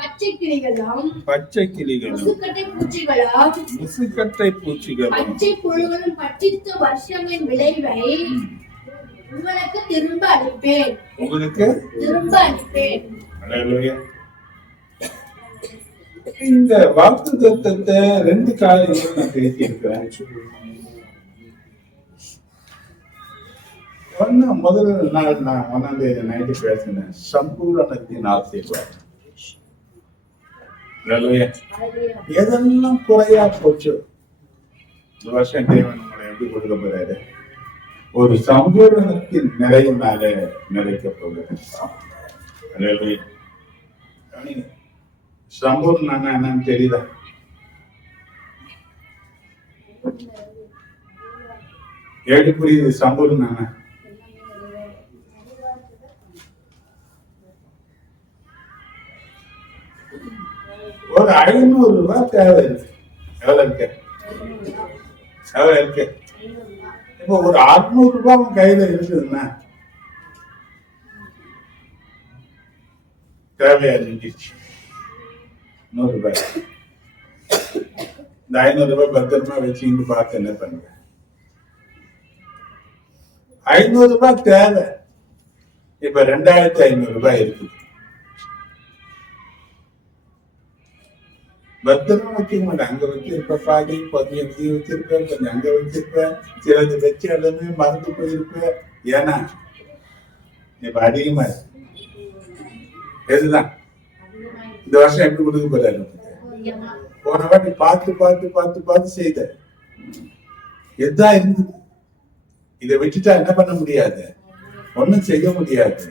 பச்சை கிளிகளும் முசுக்கட்டை பூச்சிகளும் பச்சை புழுகளும் பட்சித்த வருஷங்களின் விளைவை உங்களுக்கு திரும்ப அளிப்பேன். இந்த வாக்குத்தத்தத்தை 2 காரியங்கள் நான் பேசியிருக்கிறேன். முதல் நாள் நான் 1ஆம் தேதி நைட்டு பேசினேன். சம்பூரணத்தின் ஆசீர்வாதம். எதெல்லாம் குறையா போச்சு இந்த வருஷம் தேவன் உங்களை எப்படி கொடுக்க போறாரு? ஒரு சம்பூரணத்தின் நிறையினால நிறைக்க போகிறார். சம்பூர்ணம் என்னன்னு தெரியுதா? எப்படி புரியுது சம்பூர்ணம்? ஒரு 500 ரூபாய் தேவை இருக்கு. எவ்வளவு இருக்கு? இப்போ ஒரு 600 ரூபாய் கையில இருக்குதுன்னா தேவையா இருந்துச்சு 100 ரூபாய். இந்த 500 ரூபாய் பத்திரமா வச்சுக்கிட்டு பார்த்து என்ன பண்ணுங்க. 500 ரூபாய் தேவை. இப்ப 2500 ரூபாய் இருக்குது. பத்திரமா வச்சுக்க மாட்டேன். அங்க வச்சிருப்ப பாதி கொஞ்சம் வச்சிருப்பேன், கொஞ்சம் அங்க வச்சிருப்பேன், சிலது வச்சு எல்லாமே மறந்து போயிருப்பேன். ஏன்னா இப்ப அதிகமா எதுதான் இந்த வருஷம் எப்படி கொடுக்க போறாரு? போன வாட்டி பார்த்து பார்த்து பார்த்து பார்த்து செய்த எதுதான் இருந்தது. இதை வச்சுட்டா என்ன பண்ண முடியாது, ஒன்னும் செய்ய முடியாது.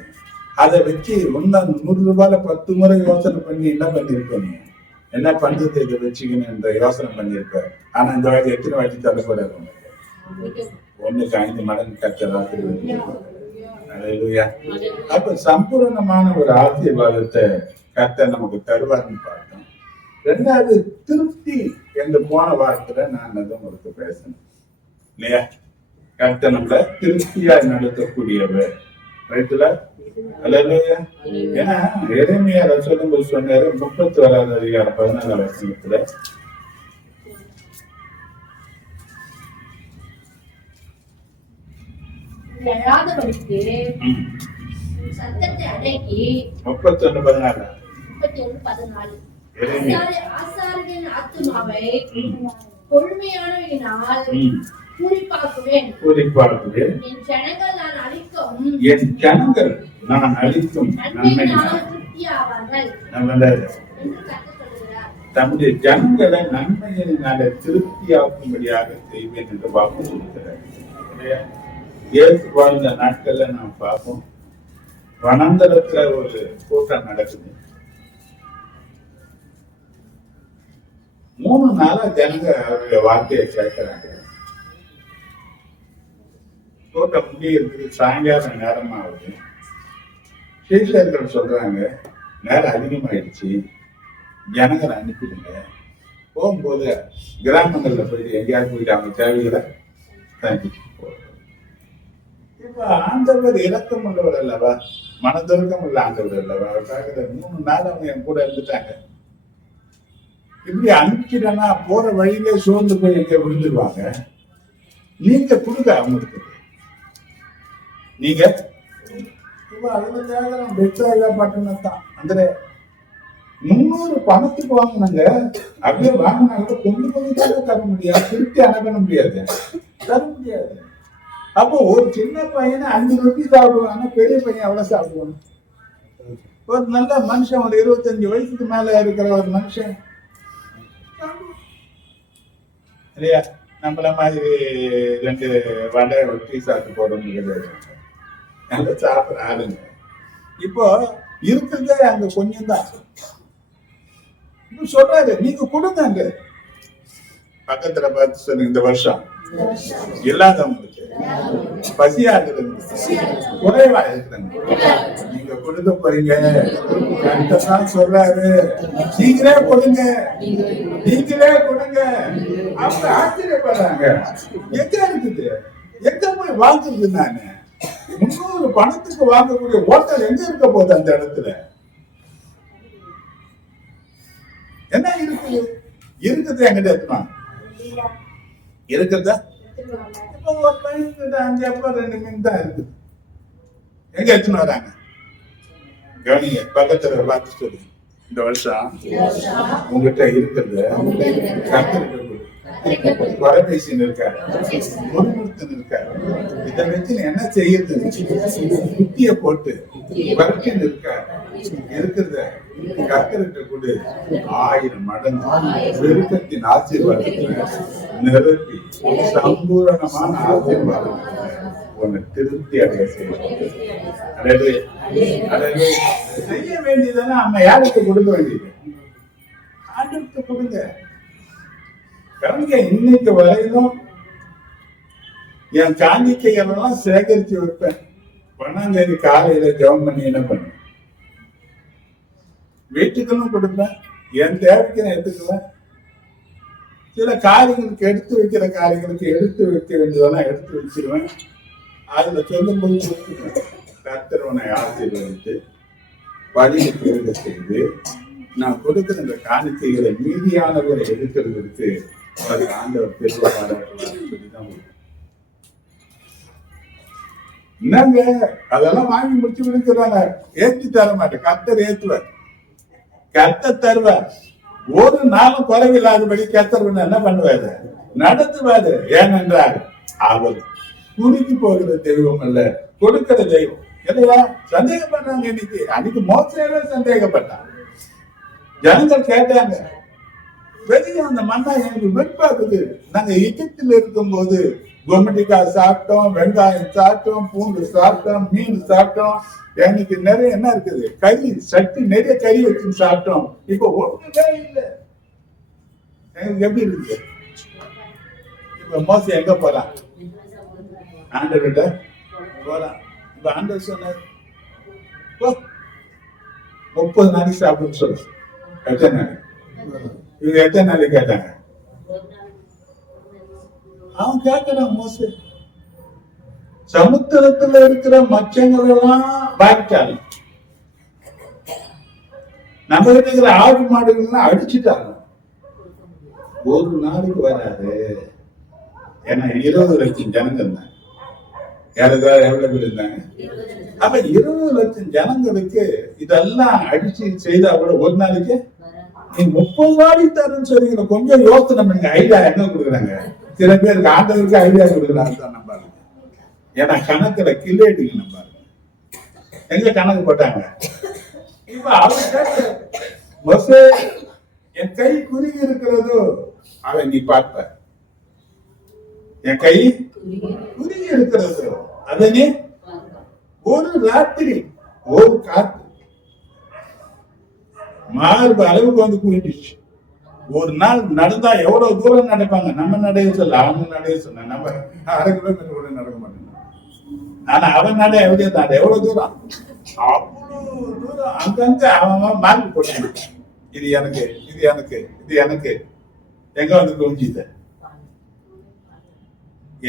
அதை வச்சு 100 ரூபாயில 10 முறை யோசனை பண்ணி என்ன பண்ணிருப்பீங்க? என்ன பண்றது இதை வச்சுக்கணும் யோசனை பண்ணிருக்க. ஆனா இந்த வாட்டி எத்தனை வாட்டி தள்ள போறாரு? 1க்கு 5 மடங்கு கர்த்தர். அப்ப சம்பூர்ணமான ஒரு ஆசீர்வாதத்தை கர்த்தர் நமக்கு தருவார்னு பார்த்தோம். 2வது திருப்தி என்று போன வாரத்துல நான் உங்களுக்கு பேசணும் இல்லையா? கர்த்தர் நம்மள திருப்தியா நடத்தக்கூடியவர். ரைட்டுல? ஏன்னா எரேமியால சொல்லும்போது சொன்னாரு 31வது அதிகாரம் 14வது வசனத்துல, சத்தத்தை அடக்கி 31:14 ஆத்துமாவை கொள்மையானவினால் பூரிப்பாக்குவேன். என் ஜனங்கள் நான் அளிக்கும் தம்முடைய ஜனங்களை நன்மையினால திருப்தியாக்கும்படியாக செய்வேன் என்று வாக்கு கொடுக்கிறார். இயேசு வாழ்ந்த நாட்கள்ல நாம் பார்ப்போம், வனாந்தரத்துல ஒரு கூட்டம் நடக்குது. 3 நாளா ஜனங்க அவருடைய வார்த்தையை கேட்கிறாங்க. கூட்டம் முடியிருக்கு, சாயங்காலம் நேரம் ஆகுது. சீஷர்கள் சொல்றாங்க, நேரம் அதிகமாயிடுச்சு, ஜனங்களை அனுப்பிடுங்க. போகும்போது கிராமங்கள்ல போயிட்டு எங்கேயாவது போயிட்டு அவங்க தேவைகளை தங்கிட்டு போறாங்க. இப்ப ஆண்டவர் இலக்கம் உள்ளவர் அல்லவா, மனதிறக்கம் உள்ள ஆண்டவர் அல்லவா? அவருக்காக 3 நாள் அவங்க என் கூட இருந்துட்டாங்க. இப்படி அனுப்பிச்சிட்டேன்னா போற வழியிலே சோர்ந்து போய் எங்க விழுந்துருவாங்க. நீங்க கொடுங்க அவங்களுக்கு. நீங்க பட்டணத்தான் அந்த 300 பணத்துக்கு வாங்கினாங்க. அப்படியே வாங்கினாங்க கொஞ்சம் கொஞ்சம் தர முடியாது, திருப்தி அனுப்ப முடியாது, தர முடியாது. அப்போ ஒரு சின்ன பையனை 5 ரொட்டி சாப்பிடுவாங்க, பெரிய பையன் எவ்வளவு சாப்பிடுவாங்க? ஒரு நல்ல மனுஷன், ஒரு 25 வயசுக்கு மேல இருக்கிற ஒரு மனுஷன் இல்லையா, நம்மள மாதிரி 2 வடை டீ சாப்பிட்டு போறோம் சாப்பிட்ற ஆளுங்க. இப்போ இருக்கிறதே அங்க கொஞ்சம் தான். சொல்றாரு, நீங்க கொடுங்க. அங்க பக்கத்துல பார்த்து சொல்லுங்க, இந்த வருஷம் இல்லாதவங்களுக்கு, பசியா இருக்கிறவங்களுக்கு, குறைவா இருக்கிறவங்க நீங்க கொடுக்க போறீங்க. சொல்றாரு, நீங்களே கொடுங்க, நீங்களே கொடுங்க. அவங்க ஆச்சரியப்படுறாங்க, எங்க இருக்குது, எங்க போய் வாங்குறது? நானு 300 பணத்துக்கு வாங்கக்கூடிய ஹோட்டல் எங்க இருக்க போகுது அந்த இடத்துல? என்ன இருக்குது? இருக்குது என்கிட்ட எடுத்துவாங்க. இருக்குதா? இப்போ ஒரு பையன்கிட்ட 5 அப்பா 2 மீன் தான் இருக்குது. எங்க எடுத்துன்னு வராங்க? கவனிங்க, பக்கத்துல பார்த்து சொல்லு. இந்த வருஷம் உங்ககிட்ட இருக்கிறது வரைபேசின்னு இருக்காரு, முறுமுறுத்துன்னு இருக்காரு. இதை வச்சு என்ன செய்யுது? குட்டிய போட்டு வரைக்கும் இருக்காரு. இருக்கிறத கத்தரிட்ட கூட 1000 மடங்கு பெருக்கத்தின் ஆசீர்வாதத்துல நிரப்பி சம்பூரணமான ஆசீர்வாதத்துல உன்னை திருப்தி அடைய செய்ய வேண்டியதானே. நம்ம யாருக்கு கொடுக்க வேண்டியது? ஆண்டவருக்கு கொடுங்க. கவனிங்க, இன்னைக்கு வரையிலும் என் காணிக்கைகளெல்லாம் சேகரிச்சு வைப்பேன். 1ஆம் தேதி காலையில ஜெபம் பண்ணி என்ன பண்ணுவேன்? வீட்டுக்குன்னு கொடுப்பேன். என் தேவைக்கு நான் எடுத்துக்குவேன். சில காரியங்களுக்கு எடுத்து வைக்கிற காரியங்களுக்கு எடுத்து வைக்க வேண்டியதெல்லாம் எடுத்து வச்சிருவேன். அதுல சொல்லும் போது கொடுத்துருவேன். கர்த்தர் உன்னை ஆசீர்வதித்து வழியை பெருக செய்து நான் கொடுக்கிற இந்த காணிக்கைகளை மீதியானவரை எடுக்கிறதுக்கு ஆண்டவர் பெரிய பாராட்டுவார். என்னங்க அதெல்லாம் வாங்கி முடிச்சு விடுக்கிறாங்க. ஏற்றி தர மாட்டேன். கர்த்தர் ஏற்றுவார், கர்த்தர் தருவார். ஒரு நாளும் குறைவில்லாதபடி கர்த்தர் என்ன பண்ணுவாரு? நடத்துவாரு. ஏனென்றால் அவர் குறுக்கி போகிற தெய்வம் அல்ல, கொடுக்கிற தெய்வம். இல்லையா? சந்தேகப்படுறாங்க. அன்னைக்கு மோசவே சந்தேகப்பட்டாங்க. ஜனங்கள் கேட்டாங்க, பெரிய அந்த மண்ணா எனக்கு வெட்பாக்குது. நாங்க எகிப்தில் இருக்கும் போது கொமட்டிக்காய் சாப்பிட்டோம், வெங்காயம் சாப்பிட்டோம், பூண்டு சாப்பிட்டோம், மீன் சாப்பிட்டோம். எனக்கு நிறைய என்ன இருக்குது? கறி சட்டி நிறைய கறி வச்சு சாப்பிட்டோம். இப்ப ஒண்ணுமே இல்லை. எனக்கு எப்படி இருக்குது? இப்ப மோசம் எங்க போறான்? ஆண்டவர்கிட்ட போறான். இப்ப ஆண்டவர் சொன்னார், 30 நாளைக்கு சாப்பிடுன்னு சொல்லு. எத்தனை நாள்? இவங்க எத்தனை நாளைக்கு கேட்டாங்க? அவன் கேட்கிறான், மோசே சமுத்திரத்துல இருக்கிற மச்சங்கள் எல்லாம் பாதிட்டாங்க. நம்ம கிட்ட இருக்கிற ஆடு மாடுகள்லாம் அடிச்சுட்டாங்க. ஒரு நாளைக்கு வராது. ஏன்னா 20 லட்சம் ஜனங்க இருந்தாங்க. யாருக்காவது எவ்வளவு பேர் இருந்தாங்க? அப்ப 20 லட்சம் ஜனங்களுக்கு இதெல்லாம் அடிச்சு செய்தா கூட ஒரு நாளைக்கு நீ 30 நாளை தருன்னு சொல்றீங்க. கொஞ்சம் யோசனை பண்ணுங்க. ஐடியா எங்க கொடுக்குறாங்க? சில பேருக்கு ஆண்டவருக்கு ஐடியா கொடுக்குறாங்க தான் நம்பாங்க. ஏன்னா கணக்குல கில்லேடிங்க நம்பாங்க. எங்க கணக்கு போட்டாங்க? இப்ப அவர் என் கை குறுகி இருக்கிறதோ அதை நீ பார்ப்ப. என் கை குறுகி இருக்கிறதோ அதை நீ ஒரு ராத்திரி ஒரு காத்து மார்பு அளவுக்கு வந்து குவிஞ்சிச்சு. ஒரு நாள் நடந்தா எவ்வளவு தூரம் நடப்பாங்க? நம்ம நடைய சொல்ல, அவங்க நடைய சொன்ன நம்ம 1/2 கிலோமீட்டர் கூட நடக்க மாட்டோம். ஆனா அவன் நடைய எவ்வளவு தூரம்? அவ்வளவு தூரம். அங்கங்க அவன் மார்க் போட்டான். இது எனக்கு, இது எனக்கு, இது எனக்கு. எங்க வந்து குவிஞ்சித?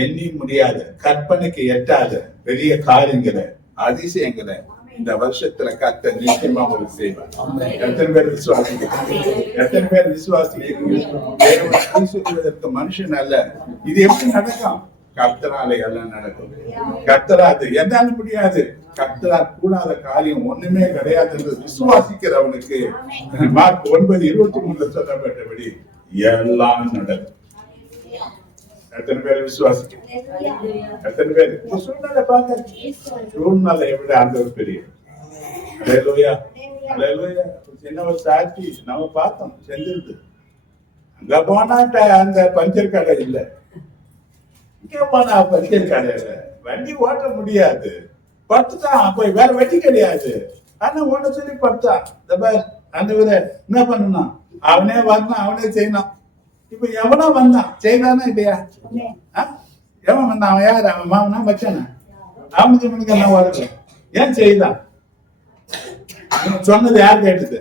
எண்ணி முடியாத, கற்பனைக்கு எட்டாத பெரிய காரியங்களை, அதிசயங்களை இந்த வருஷத்துல கர்த்தர் நிச்சயமா உங்களுக்கு செய்வார். எத்தனை பேர் விசுவாசிக்கிறீங்க? எத்தனை பேர் விசுவாசிக்கிறதற்கு மனுஷன் அல்ல. இது எப்படி நடக்கும்? கர்த்தராலே எல்லாம் நடக்கும். கர்த்தராது என்னால முடியாது. கர்த்தரா கூடாத காரியம் ஒண்ணுமே கிடையாது என்று விசுவாசிக்கிறவனுக்கு மார்க் 9:23 சொல்லப்பட்டபடி எல்லாம் நடக்கும். எத்தனை பேர் விசுவாசிக்கிறீங்க? எத்தனை பேர் சூழ்நிலை பார்க்க? சூழ்நிலையை விட ஆண்டவர் பெரிய. அல்லேலூயா, அல்லேலூயா. சின்ன ஒரு சாட்சி நம்ம பார்த்தோம் செஞ்சிருக்கு. அங்க போனா அந்த பஞ்சர் கடை இல்லை, இங்க போனா பஞ்சர் கடை இல்லை. வண்டி ஓட்ட முடியாது, படுத்துட்டான். போய் வேற வண்டி கிடையாது. ஆனா ஓட்ட சொல்லி படுத்தான். அந்த வித என்ன பண்ணணும்? அவனே வரணும், அவனே செய்யணும். இப்ப எவனோ வந்தான், செய்தானா இல்லையா? எவன் வந்தான்? அவன் யாரு? அவன் மாமனா மச்சானா? அவனுக்கு மணிக்கு என்ன வரல. ஏன் செய்தான்? சொன்னது யார் கேட்டது?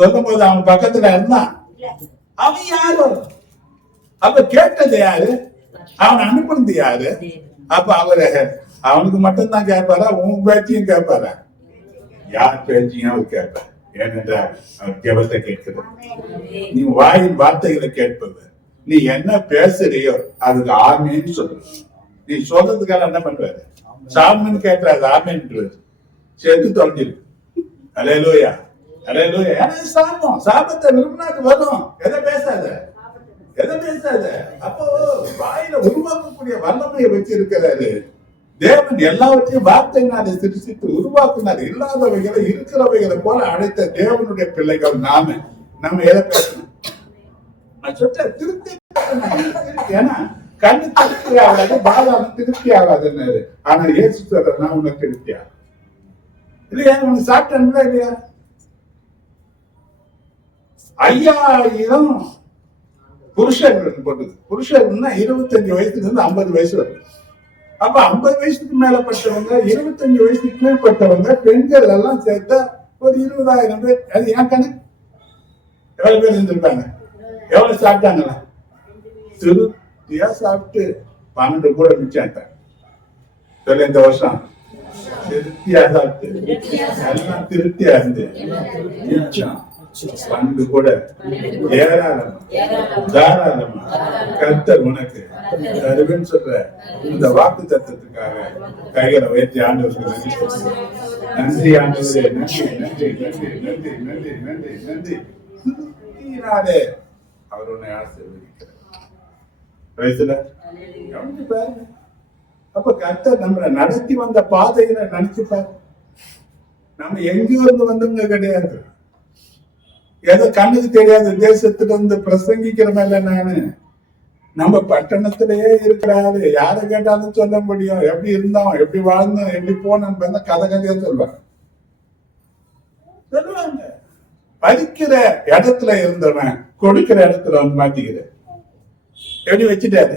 சொல்லும் போது அவன் பக்கத்துல இருந்தான். அவன் யாரு? அப்ப கேட்டது யாரு? அவன் அனுப்புனது யாரு? அப்ப அவனுக்கு மட்டும்தான் கேட்பாரா? உன் பேச்சையும் கேட்பாரா? யார் பேச்சையும் அவர் கேட்பார். ஏனென்றால் அவர் ஜெபத்தை கேட்கிறார். நீ வாயின் வார்த்தைகளை கேட்பவர், நீ என்ன பேசுறியோ அதுக்கு ஆமேன்னு சொல்லு. நீ சொல்றதுக்காக என்ன பண்றாரு? சாமன் கேட்டாரு, ஆமேன்றது சேர்த்து தொலைஞ்சிருக்கு. அல்லேலூயா, அல்லேலூயா. ஏன்னா சாபம், சாபத்தை விரும்பினாக்கு வரும். எதை பேசாத, எதை பேசாத. அப்போ வாயில உருவாக்கக்கூடிய வல்லமையை வச்சு இருக்கிறாரு தேவன். எல்லாவற்றையும் வார்த்தையினாலே சிருஷ்டித்து உருவாக்குனார். இல்லாதவைகளை இருக்கிறவைகளை போல அழைத்த தேவனுடைய பிள்ளைகள் நம்ம எதை பேசணும்? நான் சொல்றேன், திருப்தி. ஏன்னா கண்ணு திருப்தி ஆகாது, பாதாளம் திருப்தி ஆகாதுன்னு. ஆனா இயேசு சொல்ற, நான் உனக்கு திருப்தியா இல்லையா? உனக்கு சாப்பிட்டா இல்லையா? 5000 புருஷர்கள் போட்டது. புருஷர்கள்னா 25 வயசுல இருந்து 50 வயசு வரும். அப்ப 50 வயசுக்கு மேலப்பட்டவங்க, 25 வயசுக்கு கீழ்பட்டவங்க, பெண்கள் எல்லாம் சேர்த்தா ஒரு 20,000 பேர். அது ஏன் கணக்கு? எவ்வளவு பேர் இருந்திருப்பாங்க? எவ்வளவு சாப்பிட்டாங்களா? திருப்தியா சாப்பிட்டு 12 கூட மிச்சாட்டாங்க. சொல்ல இந்த வருஷம் திருப்தியா சாப்பிட்டு எல்லாம் திருப்தியா இருந்து மிச்சம் 12 கூட ஏராளமா தாராளமா கர்த்தர் உனக்கு தருவேன்னு சொல்ற இந்த வாக்கு தத்துவத்துக்காக கைகளை உயர்த்தி ஆண்டவருக்கு நன்றி. ஆண்டவரே நன்றி, நன்றி, நன்றி, நன்றி, நன்றி, நன்றி, நன்றி. திருப்தியினாலே அவர் உன்னை ஆசீர்வதிக்கிறார். அப்ப கர்த்தர் நம்மளை நடத்தி வந்த பாதையில நினைச்சுப்பார். நம்ம எங்கேயோ இருந்து வந்தவங்க கிடையாது. ஏதோ கண்ணுக்கு தெரியாத தேசத்துல இருந்து பிரசங்கிக்கிற மேல நானு நம்ம பட்டணத்திலேயே இருக்கிறாரு. யாரை கேட்டாலும் சொல்ல முடியும். எப்படி இருந்தோம், எப்படி வாழ்ந்தோம், எப்படி போனோம் கதை கதையா சொல்லுவாங்க. படிக்கிற இடத்துல இருந்தவன் கொடுக்கிற இடத்துல வந்து மாட்டிக்கிற எப்படி வச்சுட்டாரு.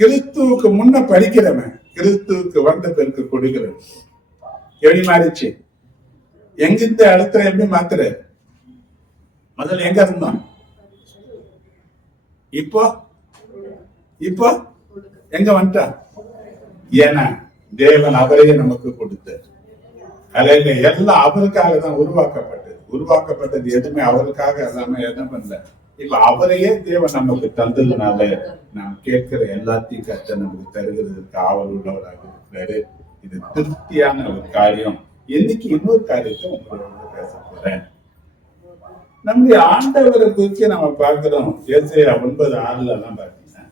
கிறிஸ்துவுக்கு முன்ன படிக்கிறவன் கிறிஸ்துவுக்கு வந்த பிறகு கொடுக்கிறவன் எப்படி மாறிச்சு. எங்கிருந்த இடத்துல எப்படி மாத்துற? முதல்ல எங்க இருந்தோம், இப்போ இப்போ எங்க வந்துட்டான். ஏன்னா தேவன் அவரையே நமக்கு கொடுத்தார். அல்ல, எல்லாம் அவருக்காக தான் உருவாக்கப்பட்டது எதுவுமே அவருக்காக எல்லாமே என்ன பண்ணல. இப்ப அவரையே தேவன் நமக்கு தந்ததுனால நாம் கேட்கிற எல்லாத்தையும் கற்று நமக்கு தருகிறதுக்கு ஆவல் உள்ளவராக இருக்கிறாரு. இது திருப்தியான ஒரு காரியம். இன்னைக்கு இன்னொரு காரியத்தை உங்களோட பேச போறேன். நம்முடைய ஆண்டவரை குறித்து நம்ம பார்க்கிறோம். ஏசாயா 9:6 எல்லாம் பார்த்தீங்கன்னா,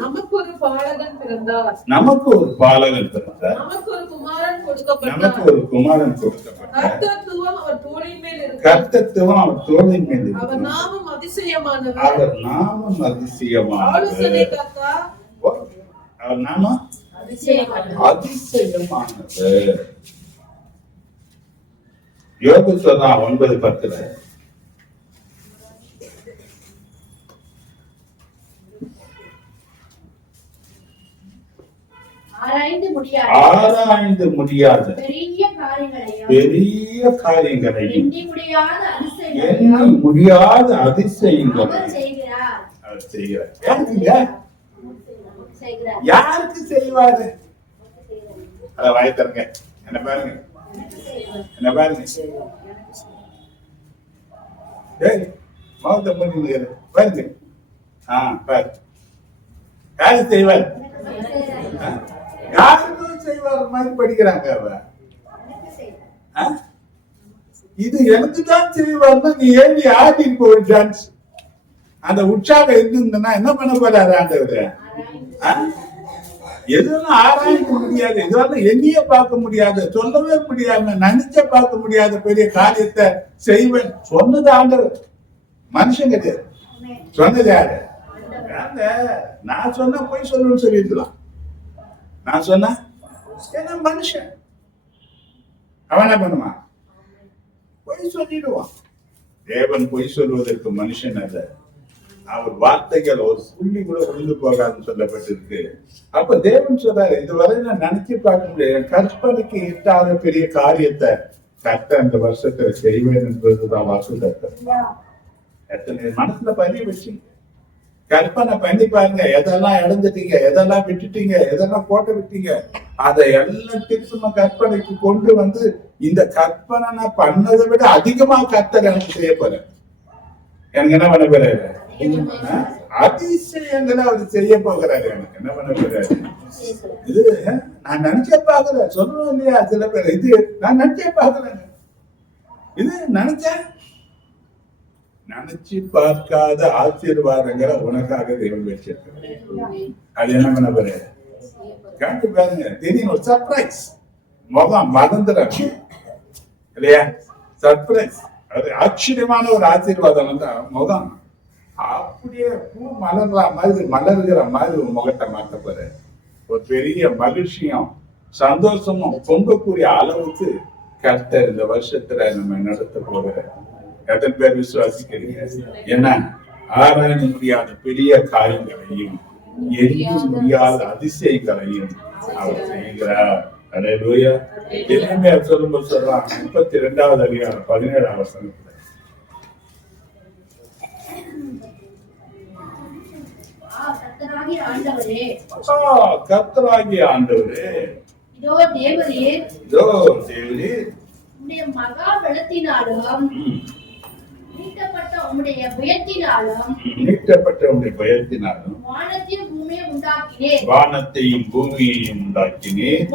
நமக்கு ஒரு பாலகன் பிறந்தார், நமக்கு ஒரு பாலகன் பிறந்தார், நமக்கு ஒரு குமாரன் கொடுக்கப்பட்டார், நமக்கு ஒரு குமாரன் கொடுக்கப்பட்டார். கர்த்தத்துவம் அவர் தோளின் மேல் இருக்கிறது, கர்த்தத்துவம் அவர் தோளின் மேல் இருக்கிறது, அவர் நாமம் அதிசயமானவர், அவர் நாமம் அதிசயமானவர், ஆலோசனை கர்த்தா, அவர் நாமம் அதிசயமானவர். யோபு சொல்றான் 9:10, ஆராய்ந்து முடியாத பெரிய காரியங்களையும் எண்ணி முடியாத அதிசயங்களை அவர் செய்கிறார். யாருக்கு செய்வாரு? அத வாய்த்தருங்க. என்ன பாருங்க, என்ன பாருங்க. மௌத்த பண்ணி பாருங்க. பாரு, யாரு செய்வார்? யாருக்கும் செய்வார் மாதிரி படிக்கிறாங்க. இது எனக்கு தான் செய்வார்னா நீ ஏறி ஆடி ஒரு சான்ஸ். அந்த உற்சாகம் இருந்ததுன்னா என்ன பண்ண போறாரு ஆண்டவர்? எதுவும் ஆராய்க்க முடியாது, எதுவும் எண்ணிய பார்க்க முடியாது, சொல்லவே முடியாம நினைச்ச பார்க்க முடியாத பெரிய காரியத்தை செய்வேன் சொன்னது ஆண்டவர், மனுஷன் கிடையாது. சொன்னது யாரு? நான் சொன்னா போய் சொல்லுன்னு சொல்லிடலாம். நான் சொன்னா ஏன்னா மனுஷன் அவன் என்ன பண்ணுவான்? பொய் சொல்லிடுவான். தேவன் பொய் சொல்வதற்கு மனுஷன் அல்ல. அவர் வார்த்தைகள் ஒரு புள்ளி கூட விழுந்து போகாதுன்னு சொல்லப்பட்டிருக்கு. அப்ப தேவன் சொல்றாரு, இதுவரை நான் நினைச்சு பார்க்க முடியாது, கற்பனைக்கு எட்டாத பெரிய காரியத்தை கர்த்தர் அந்த வருஷத்துல செய்வேன் என்பதுதான் வாக்கு தத்தம். எத்தனை மனசுல பதிய வச்சு கற்பனை பண்ணி பாருங்க, எதெல்லாம் இழந்துட்டீங்க, எதெல்லாம் விட்டுட்டீங்க, எதெல்லாம் போட்டு விட்டீங்க, அதை எல்லாம் திரும்ப கற்பனைக்கு கொண்டு வந்து இந்த கற்பனை நான் பண்ணதை விட அதிகமா கர்த்தர் எனக்கு செய்ய போறேன். எனக்கு என்ன பண்ண போறாரு? அதிசயங்களை அவர் செய்ய போகிறாரு. எனக்கு என்ன பண்ண போறாரு? இது நான் நினைச்சே பாக்கல. சொல்றோம் இல்லையா சில பேர், இது நான் நினைச்சே பாக்கலங்க. இது நினைச்சு பார்க்காத ஆசீர்வாதங்களை உனக்காக தேவன் வச்சிருக்க. அது என்ன பண்ண போறாரு? கண்டு பாருங்க, திடீர்னு ஒரு சர்ப்ரைஸ். முகம் மறந்துடும் இல்லையா? சர்ப்ரைஸ். அது ஆச்சரியமான ஒரு ஆசீர்வாதம் வந்து முகம் அப்படியே பூ மலர்ற மாதிரி, மலர்கிற மாதிரி ஒரு முகத்தை மாற்ற போற. ஒரு பெரிய மகிழ்ச்சியும் சந்தோஷமும் பொங்கக்கூடிய அளவுக்கு கர்த்தர் இந்த வருஷத்துல நம்ம நடத்த போகிற. எத்தனை பேர் விசுவாசிக்கிறீங்க? என்ன ஆராய முடியாத பெரிய காரியங்களையும் எரிய முடியாத அதிசயங்களையும் அவர் செய்கிறார். அல்லேலூயா. எரேமியா சொல்லும்போது சொல்றான், 32வது அதிகாரம் 17ஆம் வசனத்துல, கர்த்தராகிய ஆண்டவரே, இதோ தேவரீர் உம்முடைய மகா பலத்தினாலும் நீட்டப்பட்ட உம்முடைய பயத்தினாலும் வானத்தையும் பூமியையும் உண்டாக்கினேன்.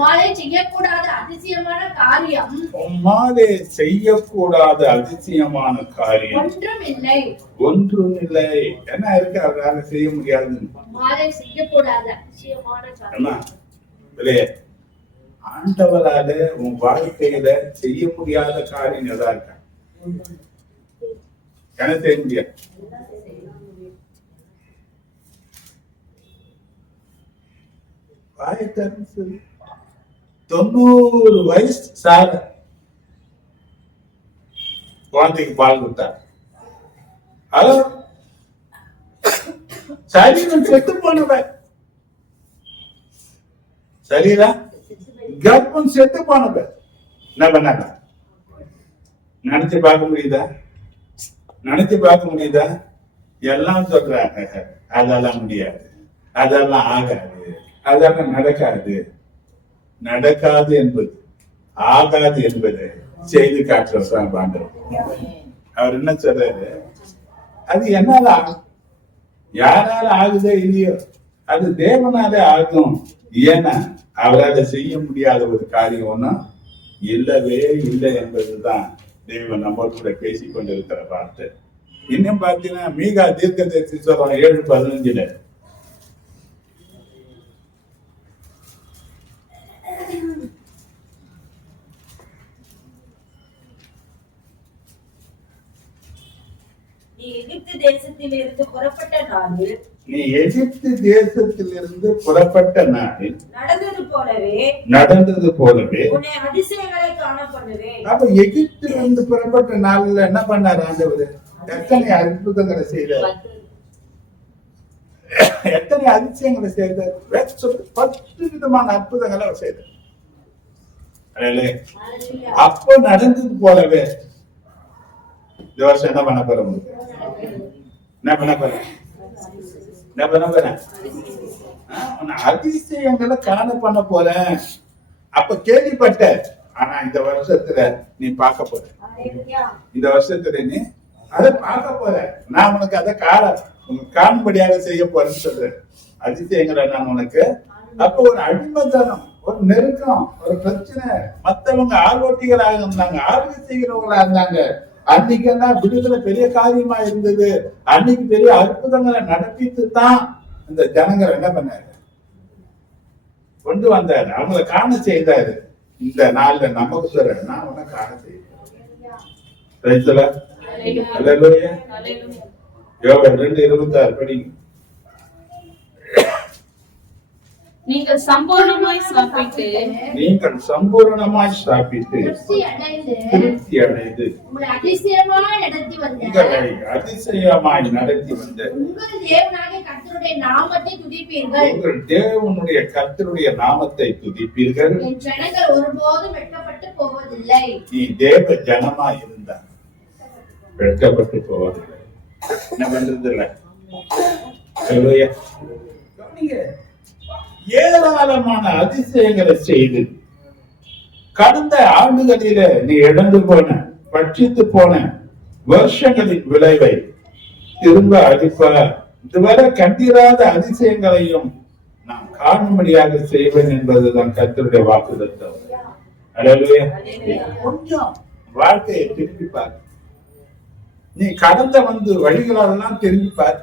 உம்மாலே செய்யக்கூடாத அதிசயமான காரியம் ஒன்றும் இல்லை. என்ன இருக்கு அவரால் செய்ய முடியாது? ஆண்டவரால உன் வாழ்க்கையில செய்ய முடியாத காரியம் எதா இருக்க? என்ன செய்ய முடியாது? சொல்லி 90 வயசு சார் குழந்தைக்கு பால் கொடுத்தார். ஹலோ, சரீரம் செத்து போனவன், சரீரா கர்ப்பம் செத்து போனவன் என்ன பண்ணாங்க? நினைச்சு பார்க்க முடியுதா? எல்லாம் சொல்றாங்க, அதெல்லாம் முடியாது, அதெல்லாம் ஆகாது, அதெல்லாம் நடக்காது என்பது, ஆகாது என்பது செய்து காட்டுறான் பாண்டவர். அவர் என்ன சொல்றாரு? அது என்னால ஆகும், யாரால ஆகுதோ இல்லையோ, அது தேவனாலே ஆகும். ஏன்னா அவரால் செய்ய முடியாத ஒரு காரியம் ஒன்றும் இல்லவே இல்லை என்பதுதான் தேவன் நம்ம கூட பேசிக் கொண்டிருக்கிற வார்த்தை. இன்னும் பார்த்தீங்கன்னா மீகா தீர்க்கதரிசி சொல்றான் 7:15, நீ எகிப்து தேசத்திலிருந்து புறப்பட்ட நாளில் நடந்தது போலவே உன்னை அதிசயங்களை காண பண்ணுவேன். அப்ப எகிப்திலிருந்து புறப்பட்ட நாளில் என்ன பண்ணார் ஆண்டவர்? எத்தனை அற்புதங்களை செய்தார், எத்தனை அதிசயங்களை செய்தார். 10 விதமான அற்புதங்களை அவர் செய்தார். அப்போ நடந்தது போலவே இந்த வருஷம் என்ன பண்ண போற? அதிசயங்களை காண பண்ண போறேன். அப்ப கேள்விப்பட்ட, ஆனா இந்த வருஷத்துல நீ பார்க்க போற. இந்த வருஷத்துல நீ அதை பார்க்க போற. நான் உனக்கு அதை காணும்படியாக செய்ய போறேன்னு சொல்றேன். அதிசயங்களை நான் உனக்கு. அப்ப ஒரு அடிமைத்தனம், ஒரு நெருக்கம், ஒரு பிரச்சனை, மத்தவங்க ஆர்வட்டிகளாக இருந்தாங்க, ஆர்வ செய்கிறவங்களா இருந்தாங்க. அன்னைக்கெல்லாம் விடுதலை பெரிய காரியமா இருந்தது. அன்னைக்கு பெரிய அற்புதங்களை நடத்திட்டு தான் இந்த ஜனங்கள் என்ன பண்ணாரு? கொண்டு வந்தாரு, அவங்களை காண செய்தாரு. இந்த நாள்ல நமக்கு சொல்றேன், நான் உன்னை காண செய்வேன். யோவான் 2:26 படிங்க. நீங்கள் சம்பூர்ணமாய் சாப்பிட்டு திருப்தி அடைந்து உங்களை அதிசயமாய் நடத்தி வந்த உங்கள் தேவனாகிய கர்த்தருடைய நாமத்தை துதிப்பீர்கள். உங்கள் தேவனுடைய கர்த்தருடைய நாமத்தை துதிப்பீர்கள். என் ஜனங்கள் ஒருபோதும் வெட்கப்பட்டு போவதில்லை. நீ தேவ ஜனமா இருந்தா வெட்கப்பட்டு போவதில்லை. என்ன பண்றது இல்ல? அல்லேலூயா. கவனிங்க, ஏராளமான அதிசயங்களை செய்து கடந்த ஆண்டுகளில நீ இழந்து போன, பட்சித்து போன வருஷங்களின் விளைவை திரும்ப அளிப்பார். இதுவரை கண்டிராத அதிசயங்களையும் நாம் காணும்படியாக செய்வேன் என்பதுதான் கர்த்தருடைய வாக்குத்தத்தம். அல்லேலூயா. கொஞ்சம் வாழ்க்கையை திரும்பி பார். நீ கடந்த வந்து வழிகளெல்லாம் திரும்பி பார்.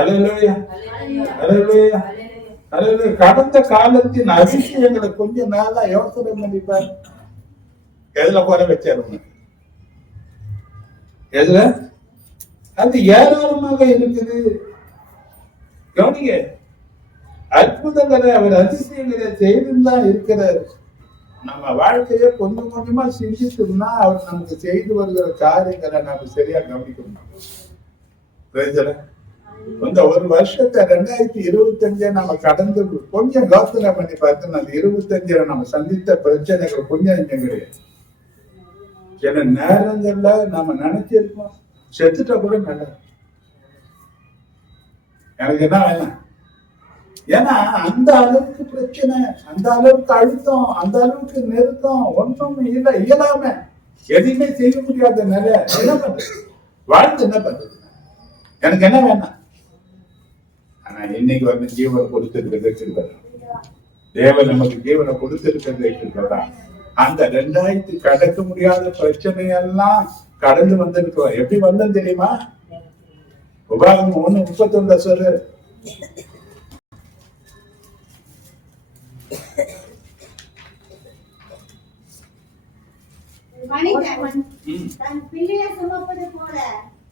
அல்லேலூயா. அல்லேலூயா. அல்லேலூயா. கடந்த காலத்தின் அதிசயங்களை கொஞ்ச நாளா யோசனை பண்ணிப்பார். எதுல போற வச்சாரு? எதுல? அது ஏராளமாக இருக்குது. கவனிங்க, அற்புதங்களை அவர் அதிசயங்களை செய்துதான் இருக்கிறார். நம்ம வாழ்க்கையை கொஞ்சம் கொஞ்சமா சிந்திச்சோம்னா அவர் நமக்கு செய்து வருகிற காரியங்களை நம்ம சரியா கவனிக்கணும். இந்த ஒரு வருஷத்தை 2025 நம்ம கடந்து கொஞ்சம் யோசனை பண்ணி பார்த்தோம். அந்த 25 நம்ம சந்தித்த பிரச்சனைகள் கொஞ்சம் கிடையாது. சில நேரங்கள்ல நம்ம நினைச்சிருக்கோம் செத்துட்டா கூட நல்லா, எனக்கு என்ன வேணாம். ஏன்னா அந்த அளவுக்கு பிரச்சனை, அந்த அளவுக்கு அழுத்தம், அந்த அளவுக்கு நெருக்கம், ஒன்றும் இல்லை, இயலாம எதையுமே செய்ய முடியாத நிலை. என்ன பண்றது? வாழ்ந்து என்ன பண்றது? எனக்கு என்ன வேணாம். ஆனா இன்னைக்கு வந்து ஜீவனை கொடுத்திருக்கிறது, தேவன் நமக்கு ஜீவனை கொடுத்திருக்கிறது. அந்த 2000 கடக்க முடியாத பிரச்சனையெல்லாம் கடந்து வந்திருக்கிறோம். எப்படி வந்தோம் தெரியுமா? உபாகமம் 1:31 சொல்லு.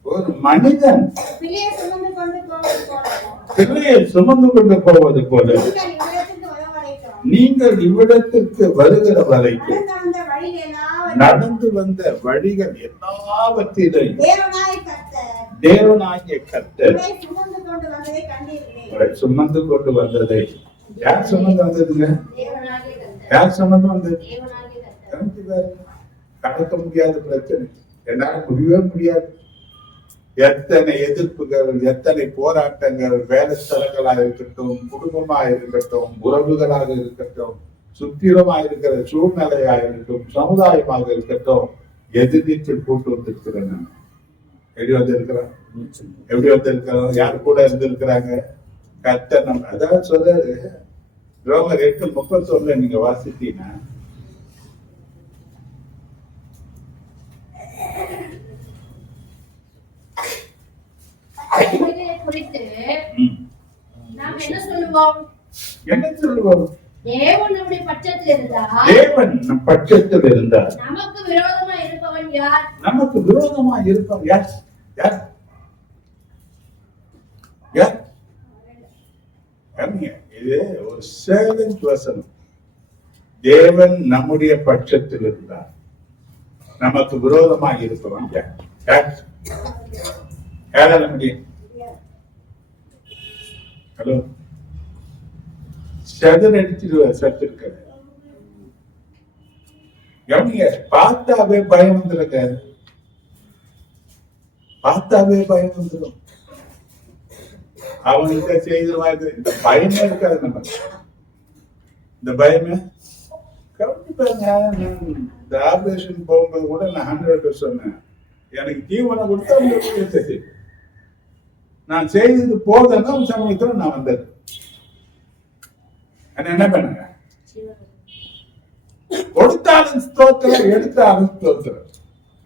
ஒரு மனிதன் பிள்ளையை சுமந்து கொண்டு போவது போல நீங்கள் இவ்விடத்திற்கு வருகிற வரைக்கும் நடந்து வந்த வழிகள் எல்லாவற்றிலும் தேவனாகிய கர்த்தர் சுமந்து கொண்டு வந்ததை யார் சுமந்து வந்ததுங்க? யார் சுமந்து வந்தது? கடக்க முடியாத பிரச்சனை, என்னால முடியவே முடியாது. எத்தனை எதிர்ப்புகள், எத்தனை போராட்டங்கள், வேலை ஸ்தலங்களாக இருக்கட்டும், குடும்பமாக இருக்கட்டும், உறவுகளாக இருக்கட்டும், சுத்திரமாக இருக்கிற சூழ்நிலையாக இருக்கட்டும், சமுதாயமாக இருக்கட்டும், எதிர்நீச்சல் போட்டு வந்திருக்கிறேன். நான் எப்படி வந்திருக்கிறோம்? எப்படி வந்திருக்கிறோம்? யாரு கூட இருந்திருக்கிறாங்க? கர்த்தர் நம்ம அதாவது சொல்றாரு. ரோமர் 8:31 நீங்க வாசித்தீங்கன்னா, என்ன சொல்லுவோம்? தேவன் நம் பட்சத்தில் இருந்தார். நமக்கு விரோதமா இருப்பவன் யார்? நமக்கு விரோதமா இருப்பவன் யார்? யார்? யார்? இது ஒரு சேலஞ்ச் வசனம். தேவன் நம்முடைய பட்சத்தில் இருந்தார், நமக்கு விரோதமா இருப்பவன் யார்? யார்? யாரால முடியும்? ஹலோ, செதர் அடிச்சிருவார் சத்திருக்க. கவனிங்க, பார்த்தாவே பயம் வந்துருக்க. பார்த்தாவே பயம் வந்துடும். அவனுக்கு செய்திருவாங்க. இந்த பயமே இருக்காது நம்ம. இந்த பயமே கவனிப்பாங்க. இந்த ஆபரேஷன் போகும்போது கூட நான் 100 சொன்னேன். எனக்கு ஜீவனை கொடுத்தா நான் செய்தது போதுன்னா சமயத்துல நான் வந்தது. என்ன பண்ணுங்க? கொடுத்தாலும் ஸ்தோத்திரம், எடுத்தாலும் ஸ்தோத்திரம்.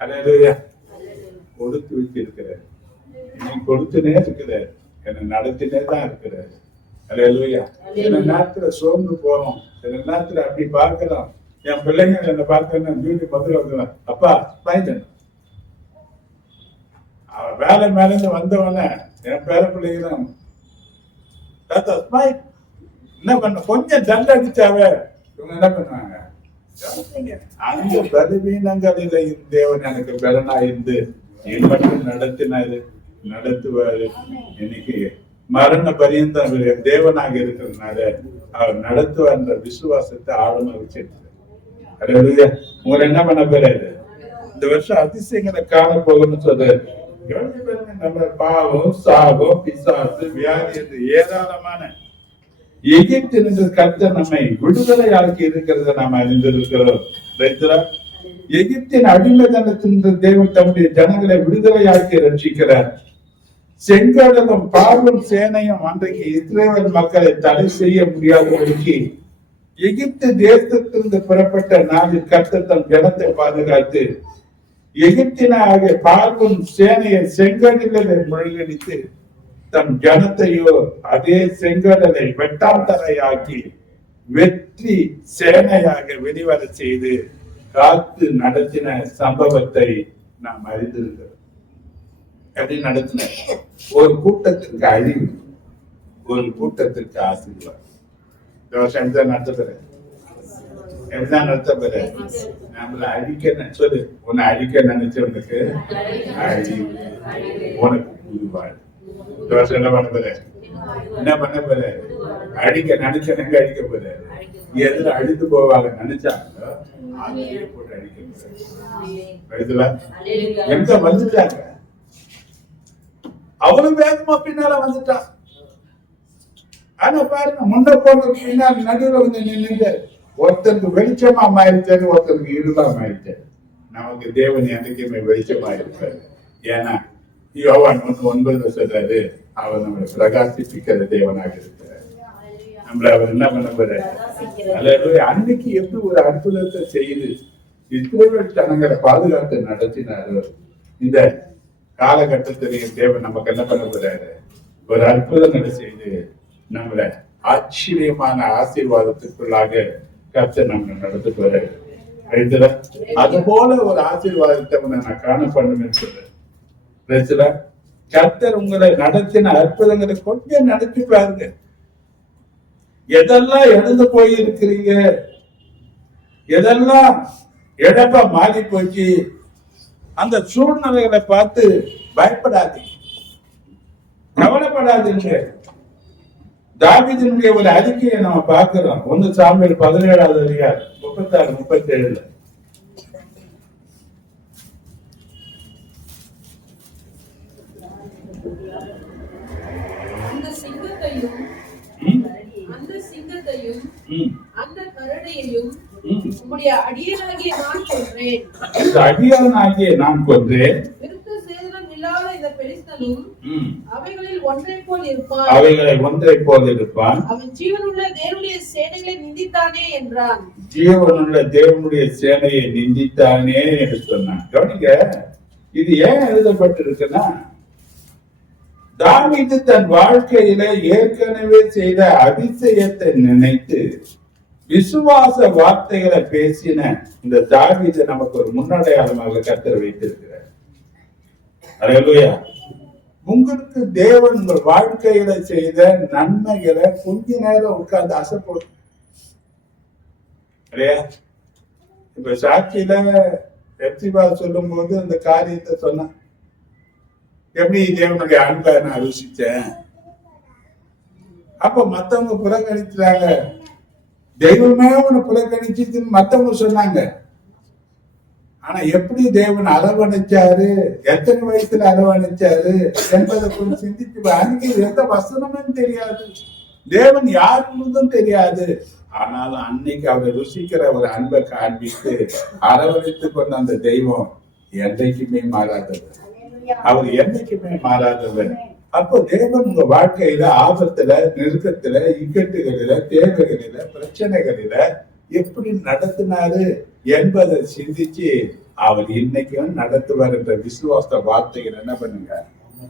அல்லேலூயா. கொடுத்து வச்சிருக்கிறார், நீ கொடுத்துனே இருக்கிறார், என்னை நடத்தினே தான் இருக்கிறார். அல்லேலூயா. சில நேரத்துல சோர்ந்து போறோம், சில நேரத்துல அப்படி பார்க்கிறோம். என் பிள்ளைங்க என்னை பார்த்தேன்னா ஜூனி பதில் அப்பா பயந்தேன். அவன் வேலை மேலேருந்து வந்தவன என் பேர பிள்ளைங்களும் என்ன பண்ண, கொஞ்சம் தண்டை அடிச்சாவே இவங்க என்ன பண்ணுவாங்க? அந்த பலவீனங்களில தேவன் எனக்கு பலனா இருந்து என் மட்டும் நடத்துவாரு. இன்னைக்கு மரண பரியந்தம் தேவனாக இருக்கிறதுனால அவர் நடத்துவார்ன்ற விசுவாசத்தை ஆழமா வச்சிருக்காரு. உங்களை என்ன பண்ண போறாரு? இந்த வருஷம் அதிசயங்களை காண போகணும்னு சொல்றாரு. யோசிச்சு பாருங்க, நம்ம பாவம், சாபம், பிசாசு, வியாதி என்று ஏராளமான எகிப்திலிருந்து கர்த்தர் நம்மை விடுதலையாக்கி இருக்கிறத நாம் அறிந்திருக்கிறோம். எகிப்தின் அடிமைத்தனத்திலிருந்து தேவன் தம்முடைய ஜனங்களை விடுதலையாக்கி ரட்சிக்கிறார். செங்கடலும் பார்வன் சேனையும் அன்றைக்கு இஸ்ரவேல் மக்களை தடை செய்ய முடியாதபடிக்கு எகிப்து தேசத்திலிருந்து புறப்பட்ட நாளில் கர்த்தர் தம் ஜனத்தை பாதுகாத்து எகிப்தினாகிய பார்வன் சேனையை செங்கடலிலே முழுகடித்து தம் ஜனத்தையோ அதே செங்கடலை வெட்டாந்தரையாக்கி வெற்றி சேனையாக வெளிவர செய்து காத்து நடத்தின சம்பவத்தை நாம் அறிந்திருக்கிறோம். எப்படி நடத்தின? ஒரு கூட்டத்திற்கு அழிவு, ஒரு கூட்டத்திற்கு ஆசீர்வாதம். நடத்த நம்மள அழிக்க சொல்லு, உன்னை அழிக்க நினைச்சவனுக்கு அழிவு, உனக்கு புதுவாழ். என்ன பண்ண போற? என்ன பண்ண போற? அடிக்க நினைச்சவனுக்கு அழிக்க போற. எதுல அழித்து போவாங்க நினைச்சாங்களோ அதையே போட்டு அழிக்க. எங்க வந்துட்டாங்க? அவ்வளவு வேகமா பின்னால வந்துட்டான். ஆனா பாருங்க, முன்ன போன பின்னால் நடுவில் வந்து நின்று ஒருத்தருக்கு வெளிச்சமா மாறிட்டாரு, ஒருத்தருக்கு இருளா மாறிட்டாரு. நமக்கு தேவன் என்னைக்குமே வெளிச்சமா இருப்பாரு. ஏன்னா யோவான் 1:9 சொல்றாரு, அவர் நம்மளை பிரகாசிப்பிக்கிற தேவனாக இருக்கிறார். நம்மள அவர் என்ன பண்ண போறாரு? அன்னைக்கு எப்படி ஒரு அற்புதத்தை செய்து இஸ்ரவேல் ஜனங்களை பாதுகாத்து நடத்தினாரோ, இந்த காலகட்டத்திலேயே தேவன் நமக்கு என்ன பண்ண போறாரு? ஒரு அற்புதங்களை செய்து நம்மள ஆச்சரியமான ஆசீர்வாதத்துக்குள்ளாக கர்த்தர் நம்ம நடத்த போறாரு. அது போல ஒரு ஆசீர்வாதத்தை நான் காண பண்ணுவேன்னு சொல்றேன். கர்த்தர் உங்களை நடத்தின அற்புதங்களை கொஞ்சம் நடத்தி பாருங்க. எதெல்லாம் இழந்து போயிருக்கிறீங்க, எதெல்லாம் இழப்பா மாறி போச்சு, அந்த சூழ்நிலைகளை பார்த்து பயப்படாதீங்க, கவலைப்படாதீங்க. தாவீதினுடைய ஒரு அறிக்கையை நம்ம பார்க்கிறோம். 1 சாமுவேல் 17வது அதிகாரம் 36, 37. அந்த கரடியையும் உம்முடைய அடியானாகிய நான் கொன்றேன். அடியானாகிய நான் கொன்றேன். விருத்த சேதனம் இல்லாத இந்த பெலிஸ்தனும் அவைகளில் ஒன்றைப் போல் இருப்பான். அவைகளை ஒன்றைப் போல் இருப்பான். அவன் ஜீவனுள்ள தேவனுடைய சேனைகளை நிந்தித்தானே என்றான். ஜீவனுள்ள தேவனுடைய சேனையை நிந்தித்தானே என்று சொன்னான். கவனிங்க, இது ஏன் எழுதப்பட்டிருக்குன்னா, தாவீது தன் வாழ்க்கையில ஏற்கனவே செய்த அதிசயத்தை நினைத்து விசுவாச வார்த்தைகளை பேசின இந்த தாவீது நமக்கு ஒரு முன்னடையாளமாக கர்த்தர் வைத்திருக்கிறார். அல்லேலூயா. உங்களுக்கு தேவன் உங்கள் வாழ்க்கையில செய்த நன்மைகளை கொஞ்ச நேரம் உட்கார்ந்து அசைப்போம் இல்லையா? இப்ப சாட்சியில எப்சிபா சொல்லும் போது அந்த காரியத்தை சொன்ன, எப்படி தேவனுடைய அன்பை நான் ருசிச்சேன். அப்ப மத்தவங்க புறக்கணிச்சாங்க, தெய்வமே உன்னை புறக்கணிச்சுன்னு மத்தவங்க சொன்னாங்க. ஆனா எப்படி தேவன் அரவணைச்சாரு, எத்தனை வயசுல அரவணைச்சாரு என்பதை கொஞ்சம் சிந்திச்சு. அன்னைக்கு எந்த வசனமும் தெரியாது, தேவன் யாருக்கும் தெரியாது. ஆனாலும் அன்னைக்கு அவர் ருசிக்கிற ஒரு அன்பை காண்பித்து அரவணைத்து கொண்ட அந்த தெய்வம் என்றைக்குமே மாறாதவர். அவர் என்னைக்குமே மாறாதவர். அப்போ தேவன் உங்க வாழ்க்கையில ஆபத்துல, நெருக்கத்துல, இக்கட்டுகளில, தேவைகளில, பிரச்சனைகளில எப்படி நடத்தினாரு என்பதை சிந்திச்சு அவர் இன்னைக்கும் நடத்துவார் என்ற விசுவாச வார்த்தைகள் என்ன பண்ணுங்க,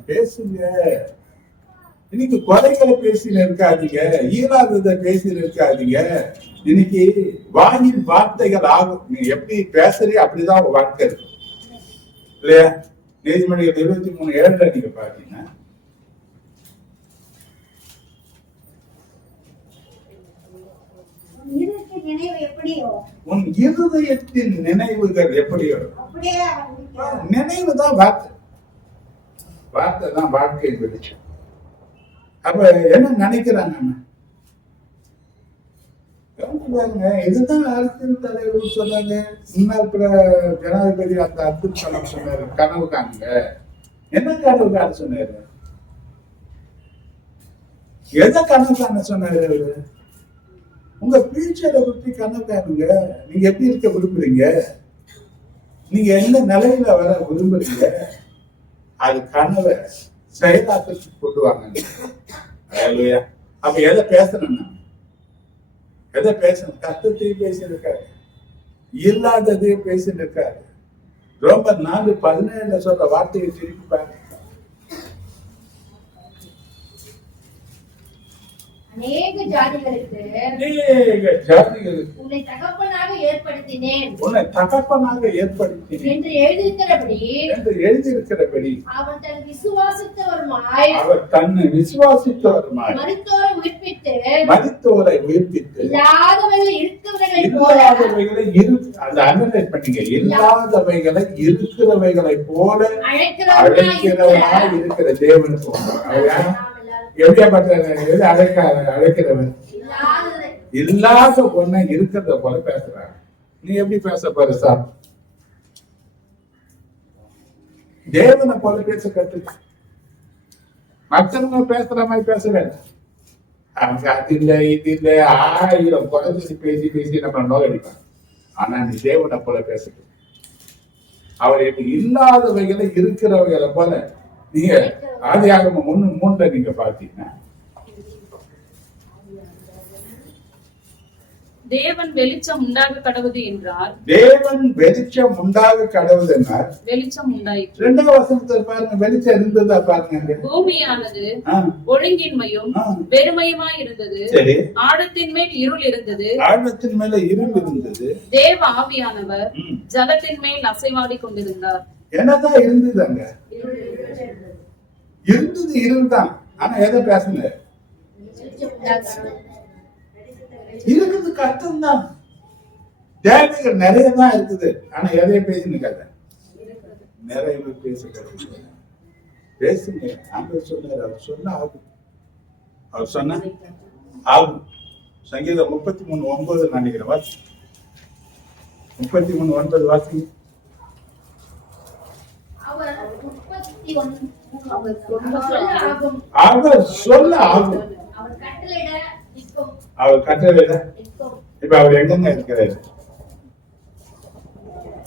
பேசுங்க. இன்னைக்கு குறைகளை பேசின்னு இருக்காதீங்க, ஈராததை பேசின்னு இருக்காதீங்க. இன்னைக்கு வாயின் வார்த்தைகள் ஆகும். நீங்க எப்படி பேசுறீங்க அப்படிதான் உங்க வாழ்க்கை இருக்கும் இல்லையா? நீதிமொழிகள் 23:7 நீங்க பாத்தீங்கன்னா, உன் இருதயத்தின் நினைவுகள் எப்படியோ, நினைவுதான் வார்த்தை, வார்த்தை தான் வாழ்க்கை வெளிச்சம். அப்ப என்ன நினைக்கிறாங்க? இதுதான் அரசியல் தலைவர் சொன்னாங்க. முன்னாள் ஜனாதிபதி அந்த அப்துல் கலாம் சொன்னாரு, கனவு காணுங்க, என்ன கனவு காண சொன்னாரு? எதை கனவு காண சொன்னாரு அவரு? உங்க ஃபியூச்சரை பத்தி கனவு காணுங்க. நீங்க எப்படி இருக்க விரும்புறீங்க? நீங்க என்ன நிலையில வர விரும்புறீங்க? அது கனவை செயலாக்கத்துக்கு கொண்டு வாங்க. அப்ப எதை பேசணும்னா, எதை பேசணும்? கத்தத்தையும் பேசியிருக்காரு, இல்லாததையும் பேசியிருக்காரு. ரோமர் 4:17 சொல்ற வார்த்தையை திருப்பி பாருங்க. அநேக ஜாதிகளுக்கு உன்னை தகப்பனாக ஏற்படுத்தினேன் என்று எழுதியிருக்கிறபடி அவன் தன்னை விசுவாசித்தவருமாய் மரித்தோரை உயிர்ப்பித்து இல்லாதவைகளை இருக்கிறவைகளை போல அழைக்கிறவனாய் இருக்கிற தேவனுக்கு அழைக்கிறவன் இல்லாத ஒண்ணு இருக்கிறத போல பேசுறாங்க. நீ எப்படி பேச போற சார்? தேவனை போல பேச கத்துக்க. மற்றவங்க பேசுற மாதிரி பேச வேண்டாம். அவங்க அது இல்லை இது இல்லை 1000 குறைஞ்சி பேசி பேசி நம்ம நோயடிப்பாங்க. ஆனா நீ தேவனை போல பேசுற. அவர் இல்லாதவைகளை இருக்கிறவைகளை போல நீங்க ஆதியாகமம் 1:3 நீங்க பாத்தீங்கன்னா, தேவன் வெளிச்சம் உண்டாக கடவுது என்றார். தேவன் வெளிச்சம் உண்டாக கடவுது என்றார். வெளிச்சம் உண்டாயிற்று. 2வது வசனத்துல பாருங்க, வெளிச்சம் இருந்ததா பாருங்க. பூமியானது ஒழுங்கின்மையும் வெறுமையுமாய் இருந்தது. சரி. ஆழத்தின் மேல் இருள் இருந்தது. ஆழத்தின் மேல இருள் இருந்தது. தேவ ஆவியானவர் ஜலத்தின் மேல் அசைவாடி கொண்டிருந்தார். என்னதான் இருந்தது அங்க? இருந்தது இருள் தான். ஆனா எதை பேசுங்க? இருக்குது கஷ்டம் தான். தேவைகள் நிறைய தான் இருக்குது. ஆனா எதையும் பேசினுக்காத, நிறைய பேசுங்க. ஆண்டவர் சொன்னார், அவர் சொன்னா ஆகும். அவர் சொன்னா ஆகும். சங்கீதம் 33:9 நினைக்கிறேன். வாசி 33:9 வாசி. அவர் சொல்ல ஆகும். அவர் கட்டளையிட. இப்ப அவர் எங்க இருக்கிறாரு?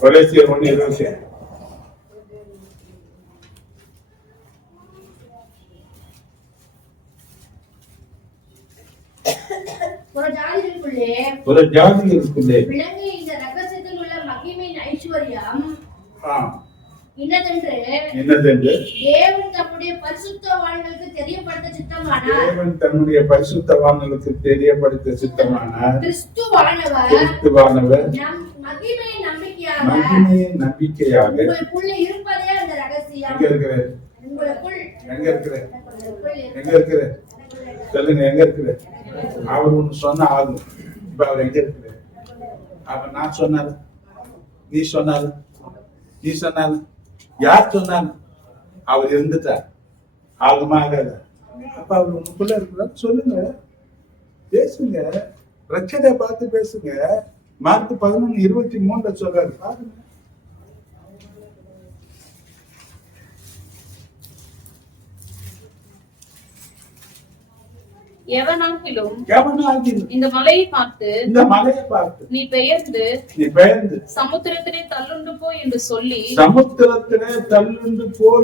கொலோசியர் 1:20. ஒரு ஜாதிகளுக்குள்ளே விளங்கிய இந்த ரகசியத்தில் உள்ள மகிமையின் ஐஸ்வர்யம் இன்னதென்று தேவன் தம்முடைய பரிசுத்தவான்களுக்கு தெரியப்படுத்த சித்தமானார். கிறிஸ்துவானவர் மகிமையின் நம்பிக்கையாக உங்களுக்குள்ளே இருப்பதே அந்த ரகசியம். எங்க இருக்கிற சொல்லுங்க, எங்க இருக்கிற? அவர் ஒண்ணு சொன்ன ஆகும். இப்ப அவர் எங்க இருக்கிற? அப்ப நான் சொன்னாலும், நீ சொன்னாலும், யார் சொன்னாலும் அவர் இருந்துட்டார். ஆகுமாக அப்ப அவர் உங்களுக்குள்ள இருக்கிறார். சொல்லுங்க, பேசுங்க, பிரச்சனையை பார்த்து பேசுங்க. மார்க் 11:23 சொல்றாரு பாருங்க. எவனாகிலும் இந்த மலையை பார்த்து நீ பெயர்ந்து சமுத்திரத்திலே தள்ளுண்டு போ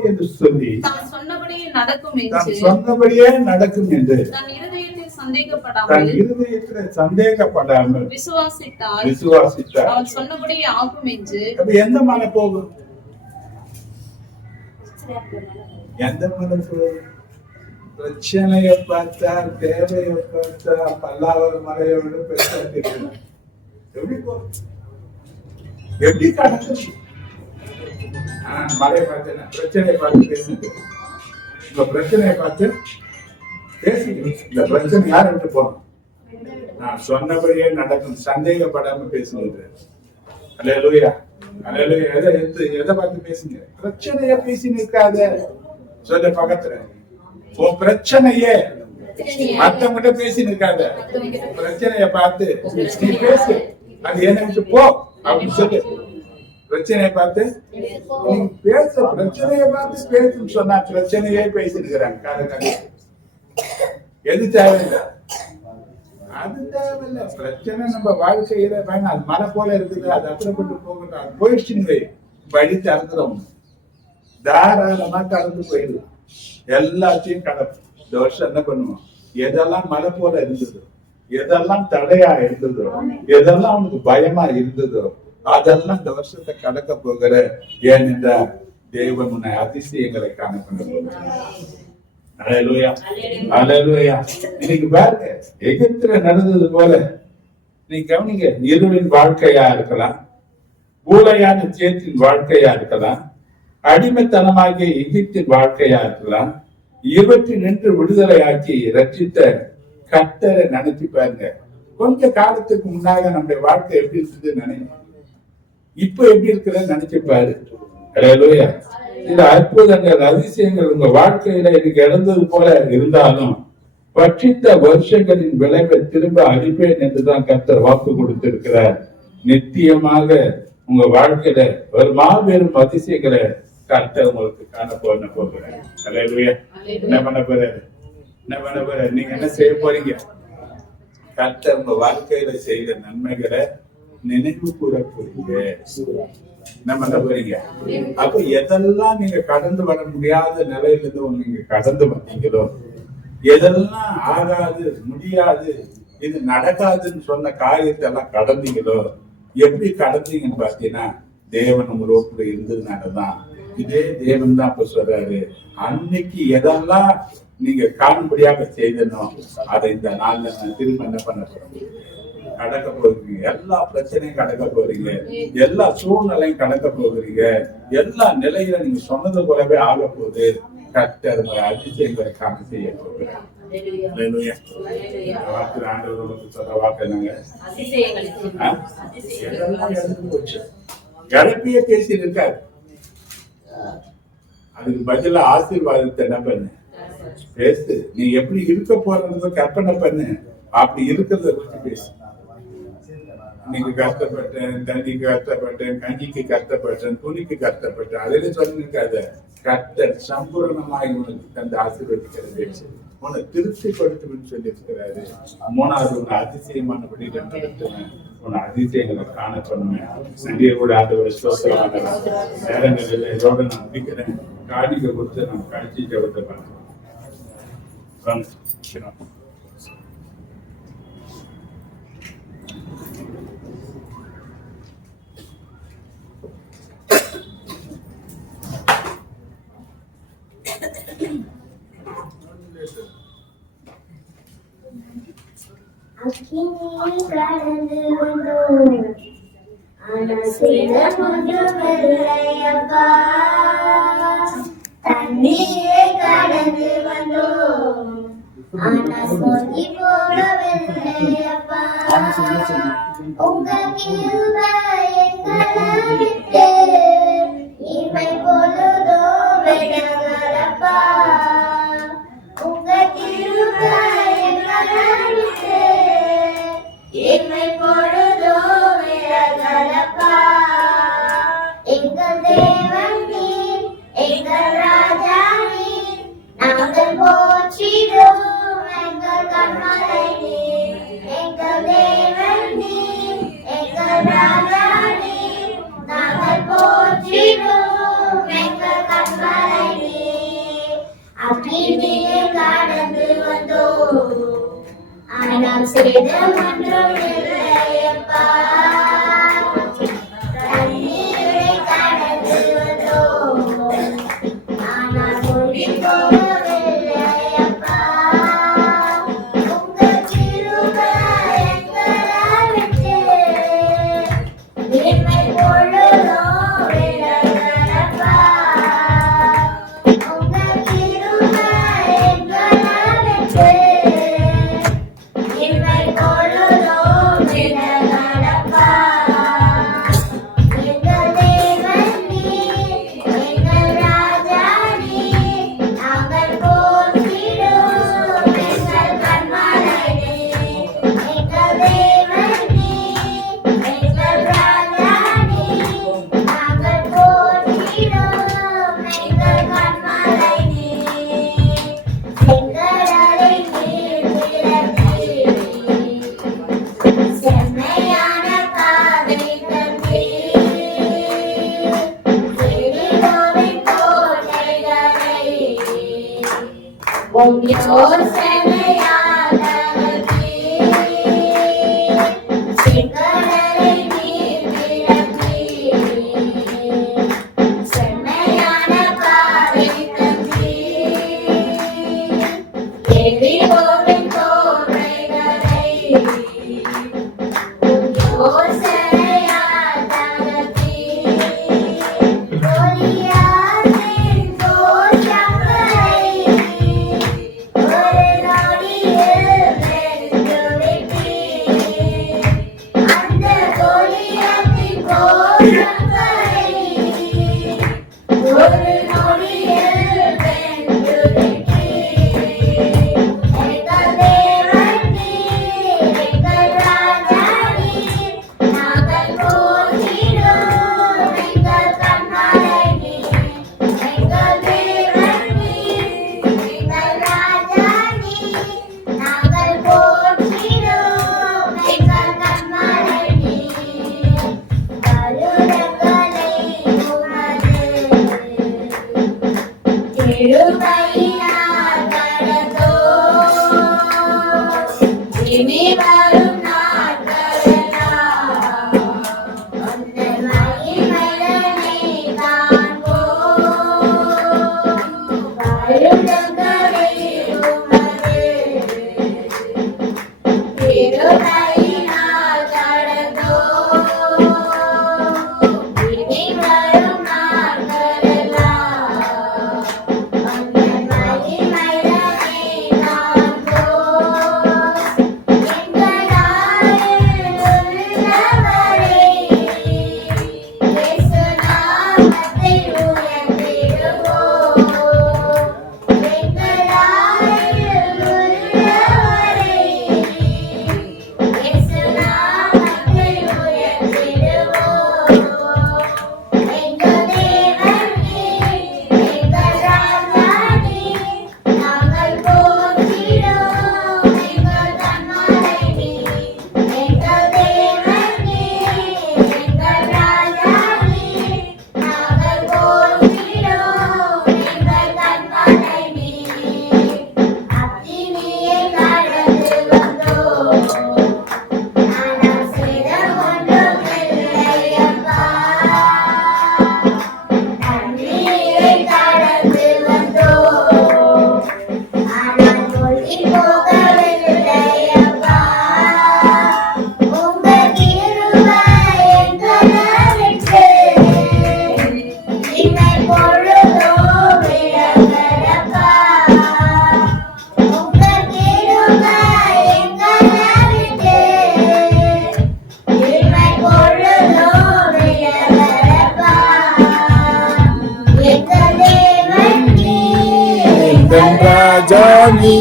என்று சொல்லி தான் சொன்னபடியே நடக்கும் என்று தன் இருதயத்தில் சந்தேகப்படாமல் விசுவாசித்தால் அவன் சொன்னபடியே ஆகும் என்று. எந்த மலை போகும்? எந்த மலை போகும்? பிரச்சனைய பார்த்தா, தேவையை பார்த்தா பல்லாவர மலையை விட பெருசா தெரியல. எப்படி கடக்கும்? மலையை பார்த்தேன், பிரச்சனையை பார்த்து பேசுங்க. இந்த பிரச்சனையை பார்த்து பேசுங்க. இந்த பிரச்சனை யார் விட்டு போறோம்? நான் சொன்னபடியே நடக்கும். சந்தேகப்படாம பேசுங்க. அல்லேலூயா, அல்லேலூயா. எதை பார்த்து பேசுங்க? பிரச்சனைய பேசி நிற்காத. சொல்ல பக்கத்துல உன் பிரச்சனையே மத்தவங்கிட்ட பேசி நிற்காத. பிரச்சனைய பார்த்து நீ பேசு. அது என்ன விட்டு போ அப்படின்னு சொல்லு. பிரச்சனையை பார்த்து நீங்க பேச, பிரச்சனையை பார்த்து பேசுன்னு சொன்னா பிரச்சனையே பேசிருக்கிறாங்க. காலக்கால எது தேவையில்லை, அது தேவையில்லை. பிரச்சனை நம்ம வாழ்க்கையில வேணாம், அது மலை போல இருக்குது, அது அப்புறப்பட்டு போகட்டும். அது போயிடுச்சுன்னு வழி திறந்துடும், தாராளமா கடந்து போயிடும். எல்லாத்தையும் கடக்கும். இந்த வருஷம் என்ன பண்ணுவோம், எதெல்லாம் மலை போல இருந்ததோ, எதெல்லாம் தடையா இருந்ததோ, எதெல்லாம் அவனுக்கு பயமா இருந்ததோ, அதெல்லாம் இந்த வருஷத்தை கடக்க போகிற. ஏனென்றால் தேவன் உன்னை அதிசயங்களை காண பண்ண போகிறார். அல்லேலூயா, அல்லேலூயா. இன்னைக்கு பாருங்க, எகிப்துல நடந்தது போல நீ கவனிங்க. இருளின் வாழ்க்கையா இருக்கலாம், ஊழையான சேற்றின் வாழ்க்கையா இருக்கலாம், அடிமைத்தனமாகிய எகிப்தின் வாழ்க்கையா இருக்கலாம். இவற்றில் நின்று விடுதலையாக்கி ரட்சித்த கர்த்தரை நினைச்சு பாருங்க. கொஞ்ச காலத்துக்கு முன்னாக நம்முடைய வாழ்க்கை எப்படி இருந்தது நினைங்க, இப்ப எப்படி இருக்கிறது நினைச்சு பாரு. அல்லேலூயா. இந்த அற்புதங்கள், அதிசயங்கள் உங்க வாழ்க்கையில இன்னைக்கு இழந்தது போல இருந்தாலும் பட்சித்த வருஷங்களின் விளைவை திரும்ப அழிப்பேன் என்றுதான் கர்த்தர் வாக்கு கொடுத்திருக்கிறார். நித்தியமாக உங்க வாழ்க்கையில ஒரு மாபெரும் அதிசயங்களை கர்த்தர் உங்களுக்கு காண போகிறார். அல்லேலூயா. என்ன பண்ண போறாரு, என்ன பண்ண போறாரு, நீங்க என்ன செய்ய போறீங்க? கர்த்தர் உங்க வாழ்க்கையில செய்த நன்மைகளை நினைவு கூற போறீங்க. என்ன பண்ண போறீங்க? அப்ப எதெல்லாம் நீங்க கடந்து வர முடியாத நிலையில இருந்து நீங்க கடந்து வந்தீங்களோ, எதெல்லாம் ஆகாது, முடியாது, இது நடக்காதுன்னு சொன்ன காரியத்தை எல்லாம் கடந்தீங்களோ, எப்படி கடந்தீங்கன்னு பாத்தீங்கன்னா தேவன் உங்களோட இருந்ததுனாலதான். இதே தேவன் தான் இப்ப சொல்றாரு, அன்னைக்கு எதெல்லாம் நீங்க காணும்படியாக செய்தனும் அதை இந்த நாள்ல நான் திரும்ப என்ன பண்ண போறேன், கடக்க போகிறீங்க. எல்லா பிரச்சனையும் கடக்க போறீங்க, எல்லா சூழ்நிலையும் கடக்க போகிறீங்க, எல்லா நிலையில நீங்க சொன்னது போலவே ஆக போகுது. கர்த்தர் அதிசயங்களை காண செய்ய போகிறார். கலப்பிய பேசி இருக்காரு, அதுக்கு பதிலா ஆசீர்வாதத்தை என்ன பண்ணு, பேசு. நீ எப்படி இருக்க போறத கற்பனை பண்ணு, அப்படி இருக்கிறத பத்தி பேசு. நீங்க கஷ்டப்பட்டேன், தண்ணிக்கு கஷ்டப்பட்டேன், கஞ்சிக்கு கஷ்டப்பட்டேன், துணிக்கு கஷ்டப்பட்டேன், அதில் சொல்லிருக்காத. கர்த்தர் சம்பூர்ணமாய் உனக்கு தந்து ஆசீர்வதிக்கிற பேச்சு, உன்னை திருப்திப்படுத்தும் சொல்லி இருக்கிறாரு. மூணாவது, உன்னை அதிசயமான வழியில நடத்துவேன், உன்னை அதிசயங்களை காண பண்ணுவேன். நன்றியோட ஆண்டவரை ஸ்தோத்திரம். நேரங்களில் இதோட நான் முடிக்கிறேன். காணிக்கை கொடுத்து நான் கழிச்சு ஜெபத்தை பண்ணுறேன். அக்கினியை கடந்து வந்தோம், ஆனால் சேதம் ஒன்றுமில்லையப்பா. தண்ணீரை கடந்து வந்தோம், ஆனால் சொங்கி போகவில்லையப்பா. உங்க கிருபை எங்களை விட்டு இமை பொழுதோ விலகலப்பா. உங்க கிருபை எங்களை விட்டு இமை பொழுதோ விலகலப்பா. எங்கள் தேவன் நீர், எங்கள் ராஜா நீர், நாங்கள் போற்றிடுவோம் எங்கள் கண்மலை நீர். எங்கள் தேவன் நீர், எங்கள் ராஜா நீர், நாங்கள் போற்றிடுவோம் எங்கள் கண்மலை நீர். அக்கினியை கடந்து வந்தோம், ஆனால் சேதம் ஒன்றும் இல்லையப்பா. தண்ணீரை கடந்து வந்தோம், ஆனால் மூடி போகவில்லையப்பா. உங்க கிருபை எங்களை விட்டு இமை பொழுதோ விலகலப்பா. உங்க கிருபை எங்களை விட்டு இமை பொழுதோ விலகலப்பா. வரும் நாட்களெல்லாம் உந்தன் மகிமைதனை காண்போம். வருடங்களில் உமது கிருபையினால் கடந்தோம். இனி வரும் நாட்களெல்லாம் உந்தன் மகிமைதனை காண்போம். எங்கள் ஆயுள் உள்ளவரை இயேசு நாமத்தை உயர்த்திடுவோம். எங்கள் ஆயுள் உள்ளவரை இயேசு நாமத்தை உயர்த்திடுவோம். எங்கள் தேவன் நீர், எங்கள் ராஜா நீர், நாங்கள் போற்றிடுவோம் எங்கள் கண்மலை நீர். எங்கள் தேவன் நீர், எங்கள் ராஜா நீர், நாங்கள் போற்றிடுவோம் எங்கள் கண்மலை நீர். அக்கினியை கடந்து வந்தோம், ஆனால் சேதம் ஒன்றும் இல்லையப்பா. தண்ணீரை கடந்து வந்தோம், ஆனால் மூழ்கி போகவில்லையப்பா. உங்க கிருபை எங்களை விட்டு இமை பொழுதும் விலகலப்பா. உங்க கிருபை எங்களை விட்டு இமை பொழுதும் விலகலப்பா. எங்கள் தேவன் நீர், எங்கள் ராஜா நீ,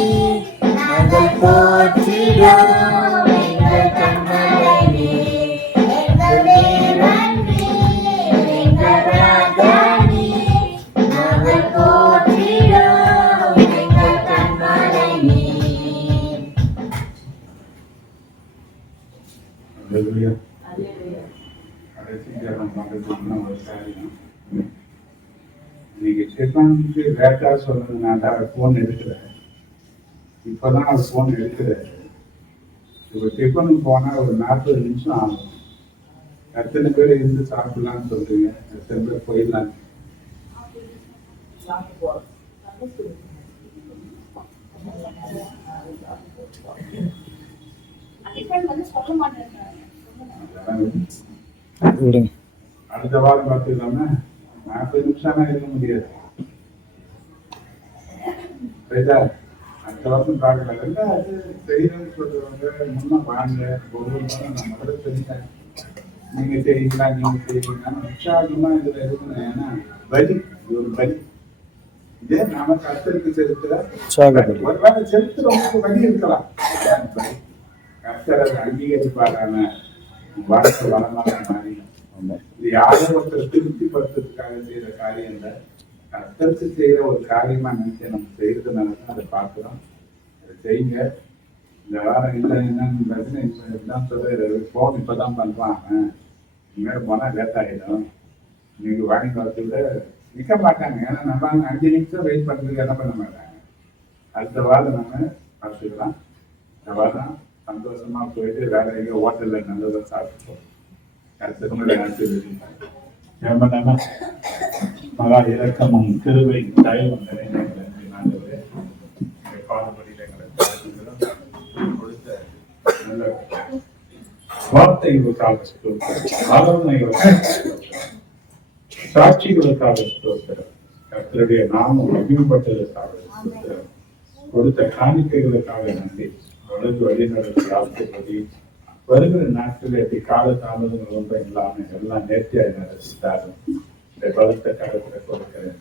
நாங்கள் போற்றிடுவோம் எங்கள் கண்மலை நீர். எங்கள் தேவன் நீர், எங்கள் ராஜா நீர், நாங்கள் போற்றிடுவோம் எங்கள் கண்மலை நீர். Hallelujah. கடைசியா நம்ம பார்க்கறதுக்கு ஒரு காரியம். நீங்க ஸ்டெஃபானுக்கு லேட்டா சொன்னதுனால அவர் போன் எடுக்கிறேன். இப்பதான் அவர் போன் எடுக்கிறாரு. இப்ப ஸ்டெஃபானுக்கு போனா ஒரு 40 நிமிஷம் ஆகும். எத்தனை பேர் இருந்து சாப்பிடலாம்னு சொல்றீங்க? எத்தனை பேர் போயிடலாம்? சொல்ல மாட்டேன். அடுத்த வாரம் பார்த்துக்கலாமா? 40 நிமிஷம் இருக்க முடியாது. ரைட்டா? அடுத்த வருஷம் பார்க்கலாம். இல்லை அது செய்யணும்னு சொல்றவங்க முன்ன வாங்க, ஒரு நான் முதல்ல சொல்லிட்டேன். நீங்க செய்யுங்களா, நீங்க செய்யுங்களா உற்சாகமா இதுல இருக்கணும். ஏன்னா பலி, இது ஒரு பலி. இதே நாம கர்த்தருக்கு செலுத்துற ஒருவேளை செலுத்துறவங்களுக்கு வழி இருக்கலாம். கர்த்தர் அதை அங்கீகரிப்பாரான வாழ்க்கை வளமாக மாறி இது யாரோ ஒருத்தர் திருப்திப்படுத்துறதுக்காக செய்யற காரியம் இல்லை. கர்த்தருக்கு செய்யற ஒரு காரியமா நினைச்சு நம்ம செய்யறதுனால தான் அதை பார்க்கிறோம். அதை செய்யுங்க. இந்த வாரம் இல்லை என்னன்னு பிரச்சனை இப்பதான் சொல்ற போன் இப்பதான் பண்றான். இனிமேல் போனா லேட் ஆகிடும். நீங்க வாங்கி வரத்து விட நிற்க மாட்டாங்க. ஏன்னா நம்ம 5 நிமிஷம் வெயிட் பண்றதுக்கு என்ன பண்ண மாட்டாங்க. அடுத்த வாரம் நம்ம பார்த்துக்கலாம். இந்த வாரம் சந்தோஷமா போயிட்டு வேற எங்கேயோ ஹோட்டல்ல நல்லதா சாப்பிட்டோம். மகா இறக்கமும் கிருபை தயவும் நிறைந்த கொடுத்த நல்ல வார்த்தைகளுக்காக ஆலோசனைகளுக்காக சாட்சிகளுக்காக கர்த்தருடைய நாமம் மகிமைப்பட்டதற்காக கொடுத்த காணிக்கைகளுக்காக நன்றி. வளர்ந்து வழிநடத்தி ஆசிரியப்படி வருகிற நாட்களில் எப்படி கால தாமதங்கள் ஒன்றும் இல்லாம எல்லாம் நேர்த்தியாக நடத்திட்டாரு. இந்த பலத்த கருத்தை கொடுக்கிறேன்.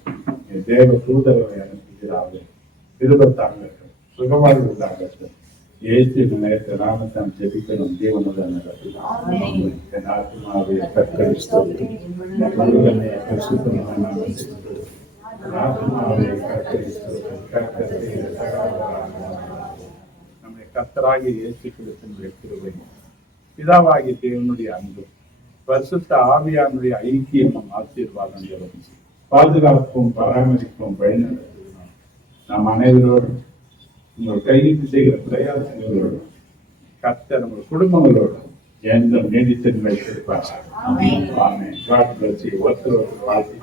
தேவ தூதர்களை அனுப்புகிறார்கள். இருபத்தாங்கட்டும் சுகமாக உண்டாகட்டும். ஏற்று நேற்று நாமத்தான் ஜெபிக்கணும். ஜீவனுடன் நடத்தலாம். என் ஆத்மாவை கற்கரிஸ்தோம் நம்மை கர்த்தராகிய இயேசு கிறிஸ்துவின் கிருபை, பிதாவாகிய தேவனுடைய அன்பு, பரிசுத்த ஆவியானுடைய ஐக்கியமும் ஆசீர்வாதங்களும் பாதுகாப்பும் பராமரிப்பும் வழிநடத்துகிறோம். நாம் அனைவரோடும் உங்கள் கையிட்டு செய்கிற பிரயாசங்களோடும் கர்த்தர் நம்ம குடும்பங்களோடு என்றும் நீடித்து வைத்திருப்பார். ஆமென். God bless you. ஒருத்தர் வாழ்த்தி